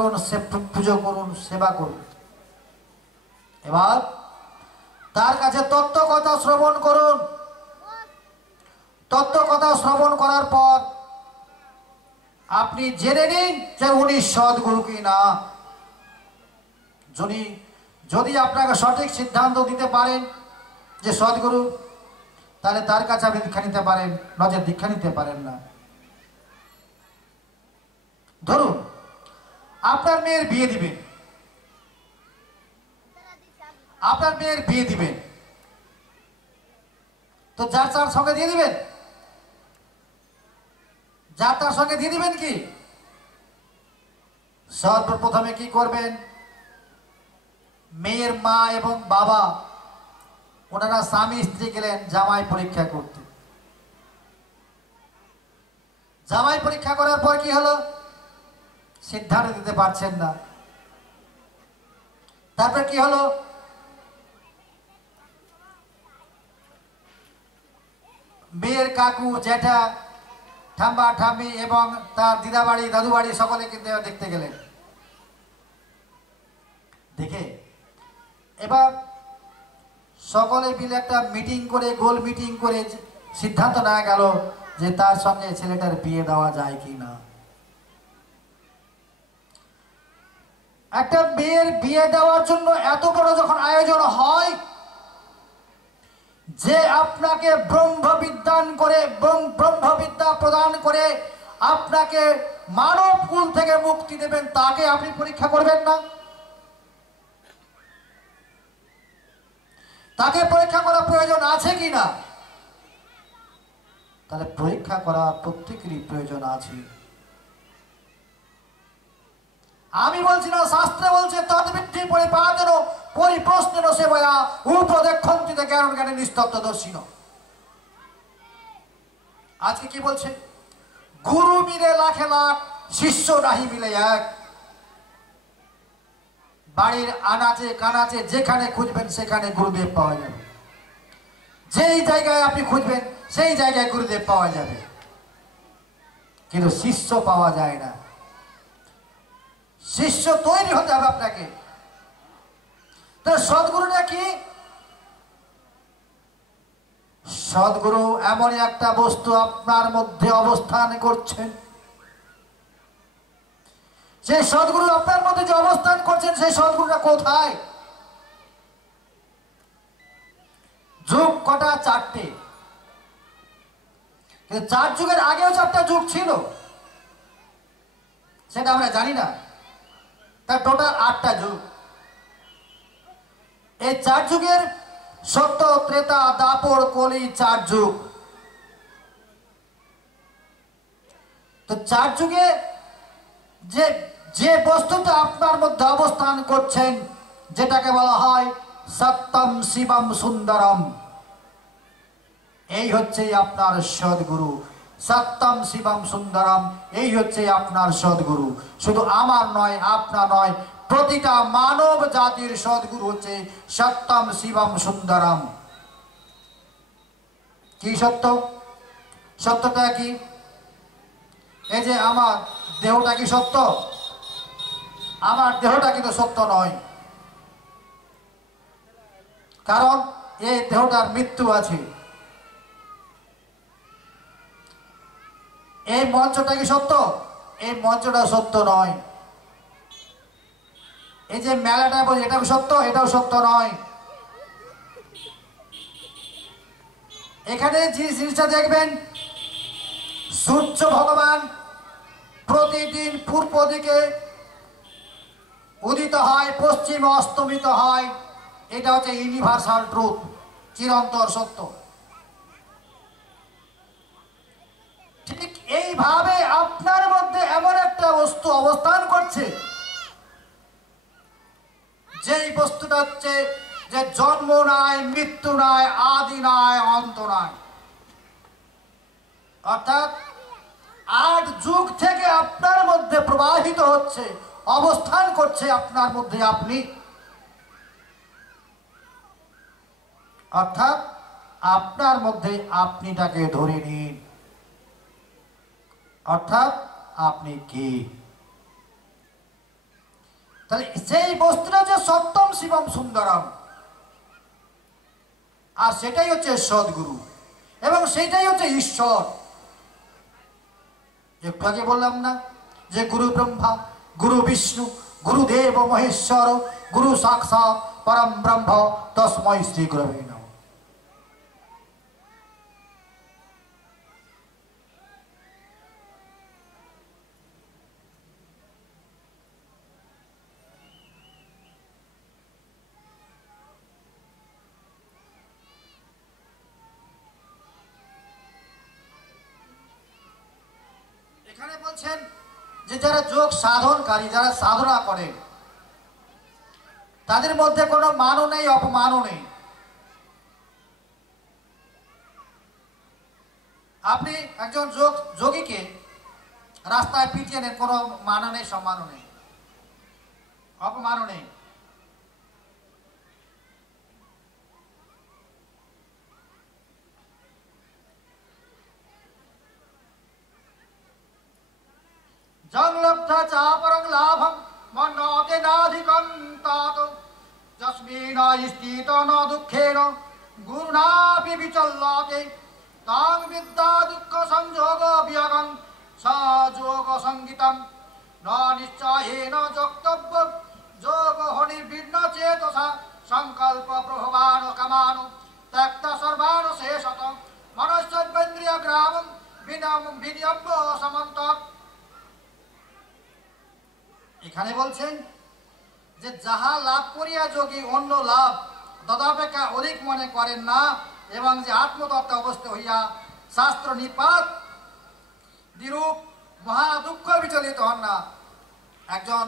করুন, পুজো করুন, সেবা করুন। এবার তার কাছে তত্ত্ব কথা শ্রবণ করুন। তত্ত্ব কথা শ্রবণ করার পর আপনি জেনে নিন যে উনি সদ্গুরু কি না। যদি আপনাকে সঠিক সিদ্ধান্ত দিতে পারেন যে সদ্গুরু, তাহলে তার কাছে আপনি দীক্ষা নিতে পারেন, নচেৎ দীক্ষা নিতে পারেন না। ধরুন আপনার মেয়ের বিয়ে দিবেন, আপনার মেয়ের বিয়ে দিবেন, তো যার তার সঙ্গে দিয়ে দিবেন? যার তার সঙ্গে দিয়ে দিবেন কি? সর্বপ্রথমে কি করবেন? মেয়ের মা এবং বাবা ওনারা স্বামী স্ত্রী গেলেন জামাই পরীক্ষা করতে। জামাই পরীক্ষা করার পর কি হলো? সিদ্ধান্ত দিতে পারছেন না। তারপর কি হলো? মেয়ের কাকু, জ্যাঠা, ঠাম্মা, ঠাম্মি এবং তার দিদা বাড়ি, দাদু বাড়ি সকলে কিন্তু দেখতে গেলেন। দেখে এবার সকলে মিলে একটা মিটিং করে, গোল মিটিং করে সিদ্ধান্ত নেওয়া গেল যে তার সঙ্গে ছেলেটার বিয়ে দেওয়া যায় কি না। একটা মেয়ের বিয়ে দেওয়ার জন্য এত বড় যখন আয়োজন হয়, যে আপনাকে ব্রহ্মবিদ্যা প্রদান করে আপনাকে মানব কুল থেকে মুক্তি দেবেন, তাকে আপনি পরীক্ষা করবেন না? তাকে পরীক্ষা করা প্রয়োজন আছে কি না? তাহলে পরীক্ষা করা প্রত্যেকেরই প্রয়োজন আছে। আমি বলছি না, শাস্ত্রে বলছে তদ্বিদ্ধি পরিপাদন পরিপ্রশ্নেন সেবয়া উপদেক্ষন্তিতে জ্ঞান জ্ঞানে নিস্তব্ধদর্শিন। আজকে কি বলছে? গুরু মিলে লাখে লাখ, শিষ্য নাহি মিলে এক। বাড়ির আনাচে কানাচে যেখানে খুঁজবেন সেখানে গুরুদেব পাওয়া যাবে। যেই জায়গায় আপনি খুঁজবেন সেই জায়গায় গুরুদেব পাওয়া যাবে, কিন্তু শিষ্য পাওয়া যায় না। শিষ্য তৈরি হতে হবে আপনাকে। সদ্গুরুটা কি? সদ্গুরু এমনই একটা বস্তু আপনার মধ্যে অবস্থান করছেন। সেই সদ্গুরু আপনার মধ্যে যে অবস্থান করছেন, সেই সদ্গুরুটা কোথায়? যুগ কটা? চারটে। কিন্তু 4 যুগের আগেও 4টা যুগ ছিল, সেটা আমরা জানি না। তার টোটাল 8টা যুগ। এই 4 যুগের সত্য, ত্রেতা, দাপর, কলি 4 যুগ। তো 4 যুগে যে বস্তুটা আপনার মধ্যে অবস্থান করছেন, যেটাকে বলা হয় সত্যম শিবম সুন্দরম, এই হচ্ছে আপনার সদ্গুরু। সত্যম শিবম সুন্দরম, এই হচ্ছে আপনার সদ্গুরু। শুধু আমার নয়, আপনার নয়, প্রতিটা মানব জাতির সদ্গুরু হচ্ছে সত্যম শিবম সুন্দরম। কি সত্য? সত্যটা কি? এই যে আমার দেহটা কি সত্য? আমার দেহটা কিন্তু সত্য নয়, কারণ এই দেহটার মৃত্যু আছে। এই মঞ্চটা কি সত্য? এই মঞ্চটা সত্য নয়। এই যে মেলাটা বলি, এটাও সত্য? এটাও সত্য নয়। এখানে যে জিনিসটা দেখবেন, সূর্য ভগবান প্রতিদিন পূর্ব দিকে উদিত হয়, পশ্চিমে অস্তমিত হয়। এটা হচ্ছে ইউনিভার্সাল ট্রুথ, চিরন্তর সত্য। ঠিক এইভাবে আপনার মধ্যে এমন একটা বস্তু অবস্থান করছে, যেই বস্তুটা হচ্ছে যে জন্ম নাই, মৃত্যু নাই, আদি নাই, অন্ত নাই। অর্থাৎ 8 যুগ থেকে আপনার মধ্যে প্রবাহিত হচ্ছে, অবস্থান করছে আপনার মধ্যে আপনি। অর্থাৎ আপনার মধ্যে আপনিটাকে ধরে নিন। অর্থাৎ আপনি কে? তাহলে সেই বস্তুটা হচ্ছে সত্যম শিবম সুন্দরম, আর সেটাই হচ্ছে সদ্গুরু এবং সেটাই হচ্ছে ঈশ্বর। একটু আগে বললাম না যে গুরু ব্রহ্মা, গুরু বিষ্ণু, গুরুদেব মহেশ্বর, গুরু সাক্ষাৎ পরম ব্রহ্ম, তস্মৈ শ্রী গুরবে নমঃ। এখানে বলছেন যে যারা যোগ সাধনকারী, যারা সাধনা করে, তাদের মধ্যে কোনো মানও নেই, অপমানও নেই। আপনি একজন যোগীকে রাস্তায় পিটিয়ে নেন, কোনো মানও নেই, সম্মানও নেই, অপমানও নেই। জং লব্ধ চাপরং লাভম মন্যতে নাধিকং তাত যস্মিন স্থিত ন দুঃখেন গুরুণাপি বিচল্যতে তাং বিদ্যা দুঃখ সংযোগ বিয়োগং সযোগ সঙ্গীতম ন নিশ্চয়েন যোক্তব্য যোগ হনির্বিন্ন চেতসা সংকল্প প্রভবান কামান ত্যক্ত সর্বান শেষত মনঃসর্বেন্দ্রিয় গ্রামং বিনিয়ম্য সমন্তত। এখানে বলছেন যে যাহা লাভ করিয়া যোগী অন্য লাভ তদাপেক্ষা অধিক মনে করেন না এবং যে আত্মতত্ত্ব অবস্থা হইয়া শাস্ত্র নিপাত বিরূপ মহা দুঃখ বিচলিত হন না। একজন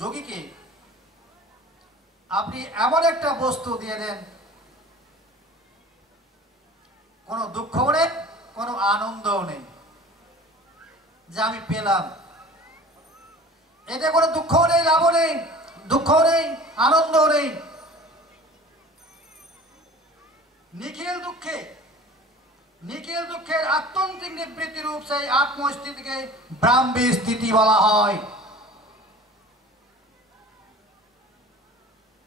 যোগীকে আপনি এমন একটা বস্তু দিয়ে দেন, কোনো দুঃখও নেই, কোনো আনন্দও নেই, যে আমি পেলাম, এতে কোনো দুঃখও নেই, লাভও নেই, দুঃখও নেই, আনন্দও নেই। নিখিল দুঃখের আত্যন্তিক নিবৃত্তি রূপ সেই আত্মস্থিতিকে ব্রাহ্মী স্থিতি বলা হয়।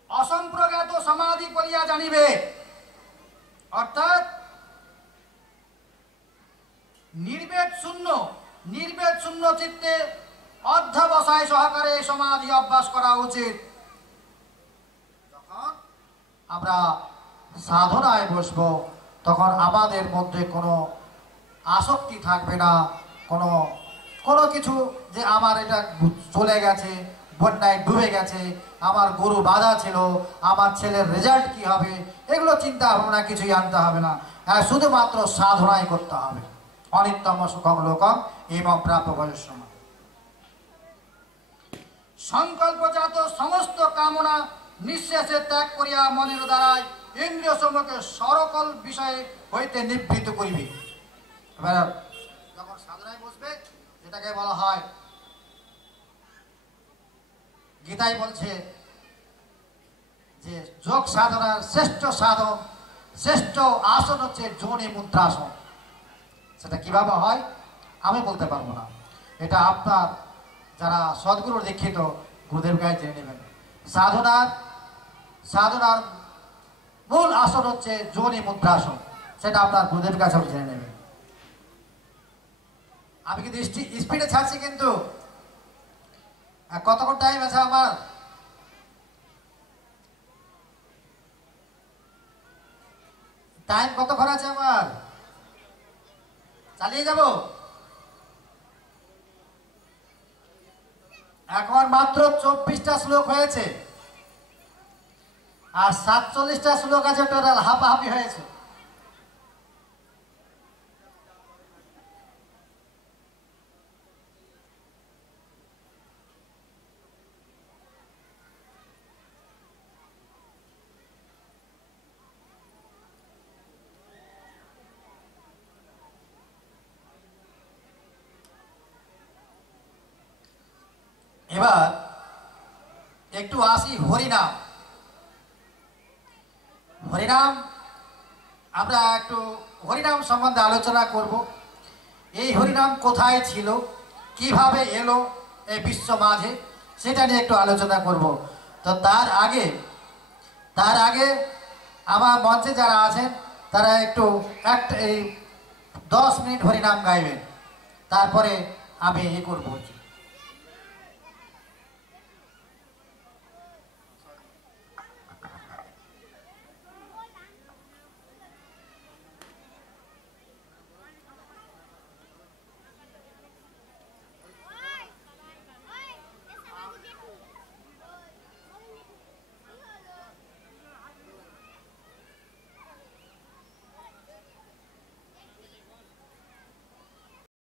অসম্প্রজ্ঞাত সমাধি করিয়া জানিবে, অর্থাৎ নির্বেদ শূন্য চিত্তে অধ্যবসায় সহকারে সমাধি অভ্যাস করা উচিত। যখন আমরা সাধনায় বসবো তখন আমাদের মধ্যে কোনো আসক্তি থাকবে না, কোনো কিছু যে আমার এটা চলে গেছে, বন্যায় ডুবে গেছে, আমার গরু বাঁধা ছিল, আমার ছেলের রেজাল্ট কি হবে, এগুলো চিন্তা ভাবনা কিছুই আনতে হবে না। হ্যাঁ, শুধুমাত্র সাধনাই করতে হবে। অনিত্যম সুখম লোকম এবং প্রাপ্য বয়স্যম। সংকল্পজাত সমস্ত কামনা নিঃশেষে ত্যাগ করিয়া মনের দ্বারায় ইন্দ্রিয় সমূহকে সকল বিষয়ে হইতে নিবৃত্ত করিবে। এবার যখন সাধনায় বসবে, যেটাকে বলা হয়, গীতায় বলছে যে যোগ সাধনার শ্রেষ্ঠ সাধন, শ্রেষ্ঠ আসন হচ্ছে যোনি মুদ্রাসন। সেটা কিভাবে হয় আমি বলতে পারবো না, এটা আপনার যারা সদ্গুরু দীক্ষিত গুরুদেব গায়ে জেনে নেবেন। সাধনার মূল আসন হচ্ছে যোনি মুদ্রাসন, সেটা আপনার গুরুদেব কাছে জেনে নেবেন। আমি কিন্তু স্পিডে ছাড়ছি, কিন্তু কতক্ষণ টাইম আছে আমার? টাইম কতক্ষণ আছে আমার? চালিয়ে যাব। এখন মাত্র 24টা শ্লোক হয়েছে আর 47টা শ্লোক আছে, টোটাল হাঁপাহাঁপি হয়েছে। এবার একটু আসি হরিনাম। আমরা একটু হরিনাম সম্বন্ধে আলোচনা করব। এই হরিনাম কোথায় ছিল, কিভাবে এলো এই বিশ্ব মাঝে, সেটা নিয়ে একটু আলোচনা করব। তো তার আগে আমার মঞ্চে যারা আছেন তারা একটু এই 10 মিনিট হরিনাম গাইবেন, তারপরে আমি করবো।